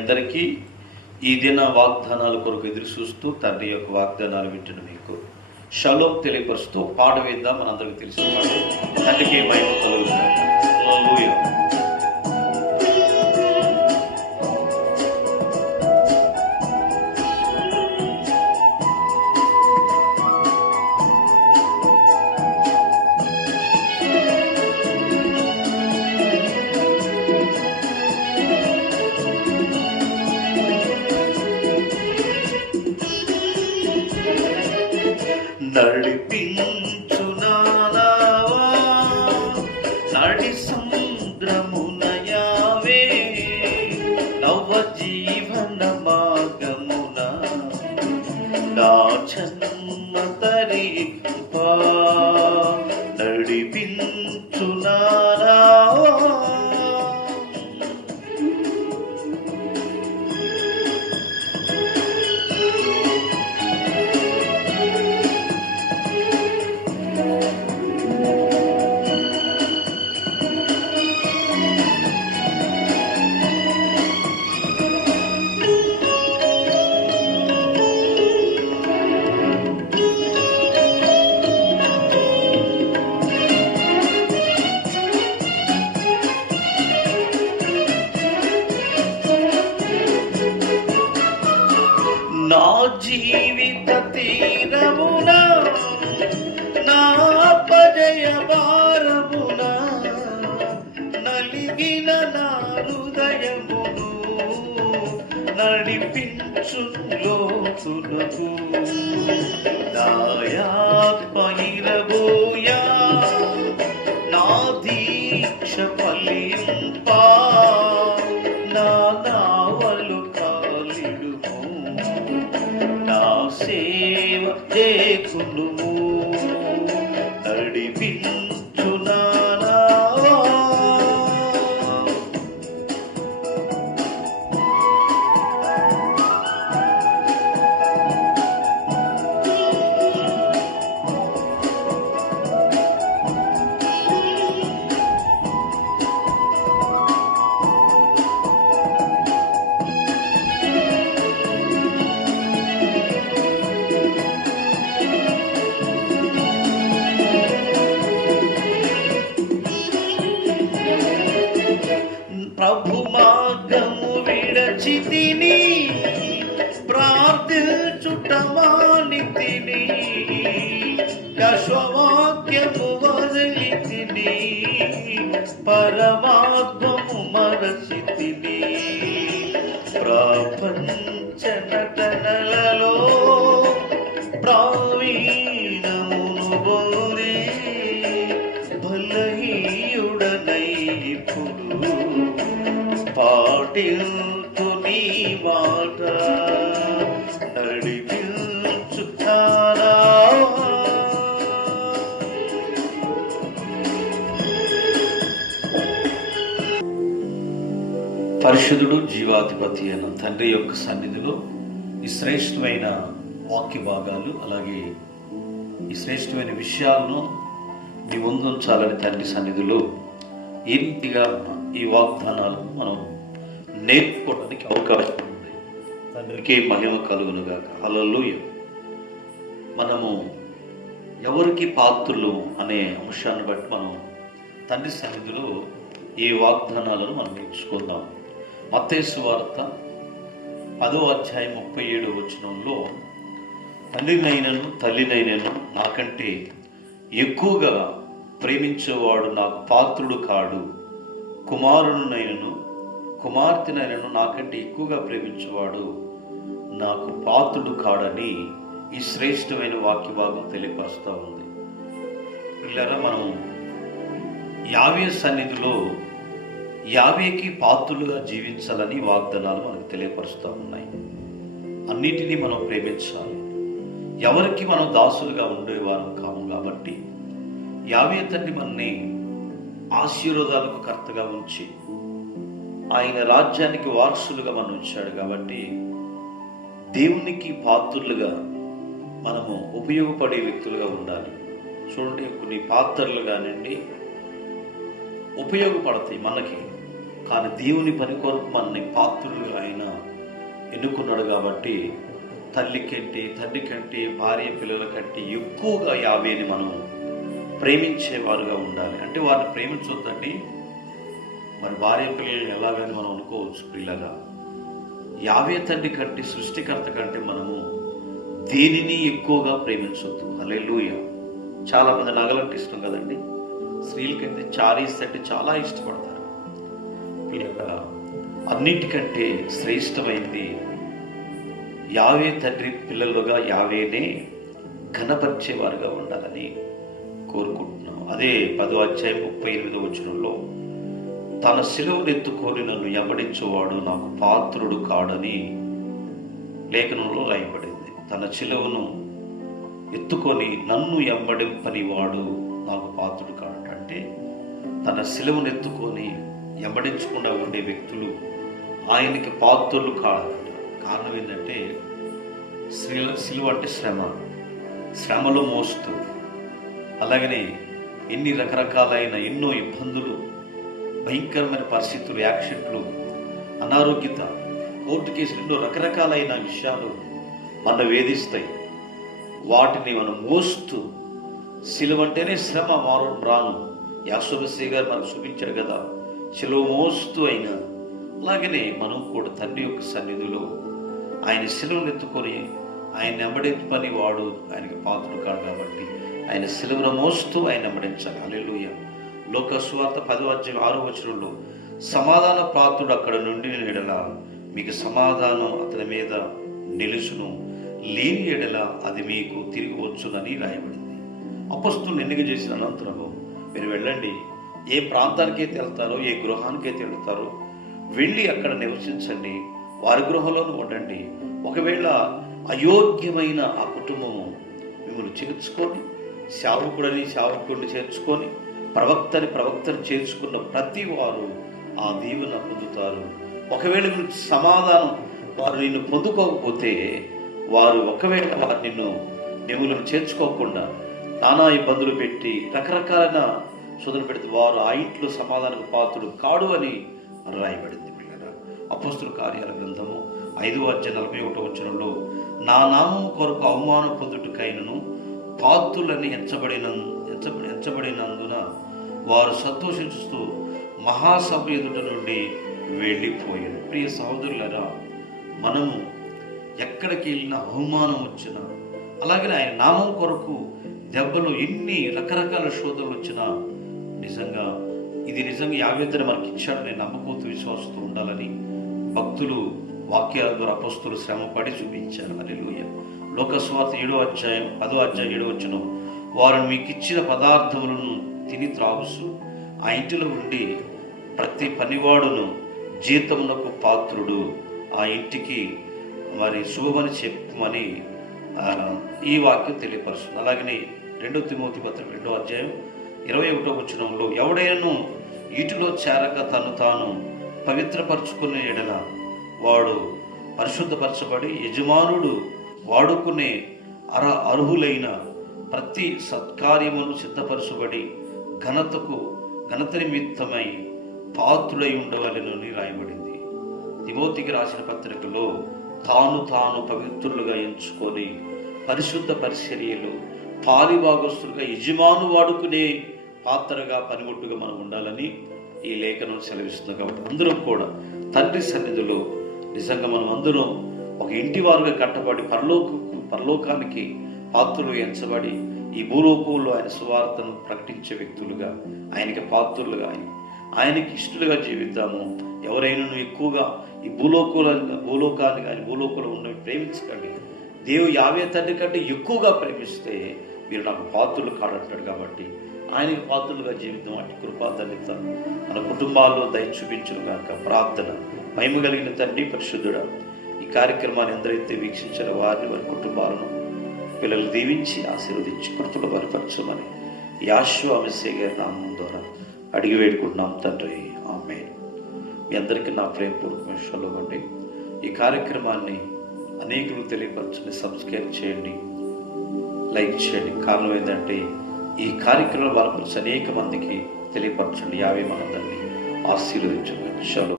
అందరికీ ఈ దిన వాగ్దానాల కొరకు ఎదురు చూస్తూ తండ్రి యొక్క వాగ్దానాలు వింటున్న మీకు షలోం తెలియపరుస్తూ పాట వేద్దాం. మనందరికీ తెలిసిన పాట. తండ్రికి మహిమ కలుగుతుంది. హల్లెలూయా. నడిపించు నానావా నడి సముద్రమున యావే నవ జీవన మార్గమున నా జన్మ తరింపా నడిపించు నానావా. నా జీవిత తీరమున నా అపజయ భారమున నలిగిన నా హృదయమును నడిపించు లోతునకు దాయాత్మయిరబోయా నా దీక్ష ఫలింపా నా నావలు కాలిడుము నా సేవ చేకును నడిపించు నానావా. ప్రభు మార్గము విడచితిని ప్రార్థించుట మానితిని యశ్వాక్యము వదిలితిని పరమాత్మము మరచితిని ప్రపంచ నటనలలో ప్రావీణమును బోధి బలహీయుడనై ఇప్పుడు పాటిల్తు నీ మాట నడిపించు నానావా. పరిశుద్ధుడు జీవాధిపతి అయిన తండ్రి యొక్క సన్నిధిలో ఈ శ్రేష్టమైన వాక్య భాగాలు అలాగే ఈ శ్రేష్టమైన విషయాలను మీ ముందుంచాలని తండ్రి సన్నిధిలో ఈ రీతిగా ఈ వాగ్దానాలను మనం నేర్చుకోవడానికి అవకాశం ఉంది. తండ్రికి మహిమ కలుగునుగాక. హల్లెలూయా. మనము ఎవరికి పాత్రులు అనే అంశాన్ని బట్టి మనం తండ్రి సన్నిధిలో ఈ వాగ్దానాలను మనం నేర్చుకుందాం. మత్తయి సువార్త 10వ అధ్యాయం 37వ వచనంలో తండ్రినైనను తల్లినైనను నాకంటే ఎక్కువగా ప్రేమించేవాడు నాకు పాత్రుడు కాడు, కుమారుడునైనను కుమార్తెనైనను నాకంటే ఎక్కువగా ప్రేమించేవాడు నాకు పాత్రుడు కాడని ఈ శ్రేష్టమైన వాక్య భాగం తెలియపరుస్తూ ఉంది. పిల్లరా, మనం యావే సన్నిధిలో యావేకి పాత్రులుగా జీవించాలని వాగ్దానాలు మనకు తెలియపరుస్తూ ఉన్నాయి. అన్నిటినీ మనం ప్రేమించాలి. ఎవరికి మనం దాసులుగా ఉండేవారం కాము కాబట్టి యావే తండ్రి మనని ఆశీర్వాదాలకు కర్తగా ఉంచి ఆయన రాజ్యానికి వారసులుగా మనం ఉంచాడు. కాబట్టి దేవునికి పాత్రులుగా మనము ఉపయోగపడే వ్యక్తులుగా ఉండాలి. చూడండి, కొన్ని పాత్రలు కానివ్వండి ఉపయోగపడతాయి మనకి. కానీ దేవుని పని కొరకు మనని పాత్రులు ఆయన ఎన్నుకున్నాడు కాబట్టి తల్లి కంటే, తండ్రి కంటే, భార్య పిల్లల కంటే ఎక్కువగా యావేని మనం ప్రేమించేవారుగా ఉండాలి. అంటే వారిని ప్రేమించొద్దండి, మరి భార్య పిల్లల్ని ఎలాగని మనం అనుకోవచ్చు. పిల్లగా యావే తండ్రి కంటే, సృష్టికర్త కంటే మనము దేనిని ఎక్కువగా ప్రేమించొద్దు. హల్లెలూయా. చాలామంది నగలంటే ఇష్టం కదండి, స్త్రీలకైతే చారీస్ అంటే చాలా ఇష్టపడతారు. పిల్లగా అన్నిటికంటే శ్రేష్టమైనది యావే తండ్రి పిల్లలుగా యావేనే ఘనపరిచేవారుగా ఉండాలని కోరుకుంటున్నాం. అదే 10వ అధ్యాయం 38వ వచనంలో తన శిలువను ఎత్తుకొని నన్ను వెంబడించువాడు నాకు పాత్రుడు కాడని లేఖనంలో రాయబడింది. తన శిలువను ఎత్తుకొని నన్ను వెంబడింపని వాడు నాకు పాత్రుడు కాడు. అంటే తన శిలువను ఎత్తుకొని వెంబడించకుండా ఉండే వ్యక్తులు ఆయనకి పాత్రులు కాదంట. కారణం ఏంటంటే శిలువ అంటే శ్రమలో మోస్తూ, అలాగనే ఎన్ని రకరకాలైన ఎన్నో ఇబ్బందులు, భయంకరమైన పరిస్థితులు, యాక్సిడెంట్లు, అనారోగ్యత, కోర్టు కేసులు, ఎన్నో రకరకాలైన విషయాలు మన వేధిస్తాయి. వాటిని మనం మోస్తూ, శిలువ అంటేనే శ్రమ మారు రాను యాసోబశ్రీ గారు మనకు చూపించారు కదా, శిలువ మోస్తూ అయినా. అలాగనే మనం కూడా తండ్రి యొక్క సన్నిధిలో ఆయన శిలువను ఎత్తుకొని ఆయన వెంబడింపని వాడు ఆయనకి పాత్రుడు కాడు కాబట్టి ఆయన శిలువను మోస్తూ ఆయన వెంబడించాలి. హల్లెలూయా. లోక సువార్త 10వ అధ్యాయం 6వ వచనంలో సమాధాన పాత్రుడు అక్కడ నుండి ఎడల మీకు సమాధానం అతని మీద నిలుచును, లేని ఎడల అది మీకు తిరిగి వచ్చునని రాయబడింది. అపొస్తలులు ఎన్నిక చేసిన అనంతరము మీరు వెళ్ళండి, ఏ ప్రాంతానికైతే వెళ్తారో, ఏ గృహానికైతే వెళ్తారో వెళ్ళి అక్కడ నివసించండి, వారి గృహంలోనూ ఉండండి. ఒకవేళ అయోగ్యమైన ఆ కుటుంబము మిమ్మల్ని చేర్చుకొని, సేవకుడిని చేర్చుకొని, ప్రవక్తని చేర్చుకున్న ప్రతి వారు ఆ దీవెన పొందుతారు. ఒకవేళ మీరు సమాధానం వారు నిన్ను పొందుకోకపోతే, వారు ఒకవేళ వారు మిమ్మల్ని చేర్చుకోకుండా నానా ఇబ్బందులు పెట్టి రకరకాలైన శోధనలు పెడితే వారు ఆ ఇంట్లో సమాధానకు పాత్రుడు కాడు అని రాయబడింది. పిల్లరా, అపోస్తలుల కార్యాల గ్రంథము 5వ అధ్యాయం 41వ వచనంలో నా నామము కొరకు అవమానం పొందుటకైనను పాత్రులని ఎంచబడినందున వారు సంతోషిస్తూ మహాసభ ఎదుట నుండి వెళ్ళిపోయారు. ప్రియ సహోదరులరా, మనము ఎక్కడికి వెళ్ళినా అవమానం వచ్చినా, అలాగే ఆయన నామం కొరకు దెబ్బలు, ఎన్ని రకరకాల శోధనలు వచ్చినా ఇది నిజంగా యావేతని మనకి ఇచ్చాడని నమ్మకంతో విశ్వాసంతో ఉండాలని భక్తులు వాక్యాల ద్వారా అపొస్తలులు శ్రమపడి చూపించారు. హల్లెలూయా. లోక సువార్త 10వ అధ్యాయం 7వ వచనం వారు మీకు ఇచ్చిన పదార్థములను తిని త్రాగుసు ఆ ఇంటిలో ఉండి ప్రతి పనివాడును జీతమునకు పాత్రుడు, ఆ ఇంటికి మరి శుభమని చెప్పమని ఈ వాక్యం తెలియపరుస్తుంది. అలాగనే 2 తిమోతి పత్రిక 2వ అధ్యాయం 21వ వచనంలో ఎవడైనను వీటిలో చేరక తను తాను పవిత్రపరచుకునే ఎడల వాడు పరిశుద్ధపరచబడి యజమానుడు వాడుకునే అర్హులైన ప్రతి సత్కార్యమును సిద్ధపరచబడి ఘనత నిమిత్తమై పాత్రుడై ఉండవలెనని రాయబడింది. తిమోతికి రాసిన పత్రికలో తాను పవిత్రులుగా ఎంచుకొని పరిశుద్ధ పరిచర్యలు పాలిభాగస్తులుగా యజమాను వాడుకునే పాత్రగా పనిముట్టుగా మనం ఉండాలని ఈ లేఖనం సెలవిస్తుంది. కాబట్టి అందరం కూడా తండ్రి సన్నిధిలో నిజంగా మనం అందరం ఒక ఇంటి వారుగా కట్టబడి పరలోకానికి పాత్రులు ఎంచబడి ఈ భూలోకంలో ఆయన సువార్తను ప్రకటించే వ్యక్తులుగా, ఆయనకి పాత్రులుగా, ఆయనకి ఇష్టలుగా జీవిద్దాము. ఎవరైనా ఎక్కువగా ఈ భూలోకాన్ని కానీ భూలోకంలో ఉన్నవి ప్రేమించకండి. దేవుడు యావే తండ్రి కంటే ఎక్కువగా ప్రేమిస్తే మీరు నాకు పాత్రులు కాడంటాడు. కాబట్టి ఆయనకి పాత్రులుగా జీవితం అటు కృపా తండ్రిత మన కుటుంబాల్లో దయ చూపించుగాక. ప్రార్థన. మహిమ కలిగిన తండ్రి పరిశుద్ధుడా, ఈ కార్యక్రమాన్ని ఎందరైతే వీక్షించారో వారిని, వారి కుటుంబాలను, పిల్లలు దీవించి ఆశీర్వదించి కృపలో బలపరచమని యాషువా మెస్సీయ గారి నామం ద్వారా అడిగి వేడుకుంటున్నాం తండ్రి. ఆమేన్. మీ అందరికీ నా ప్రేమపూర్వక విషయంలో ఈ కార్యక్రమాన్ని అనేకులు తెలియపరచండి, సబ్స్క్రైబ్ చేయండి, లైక్ చేయండి. కారణం ఏంటంటే ఈ కార్యక్రమాల బలపరిచి అనేక మందికి తెలియపరచండి. 50 మంది ఆశీర్వదించమని. షలో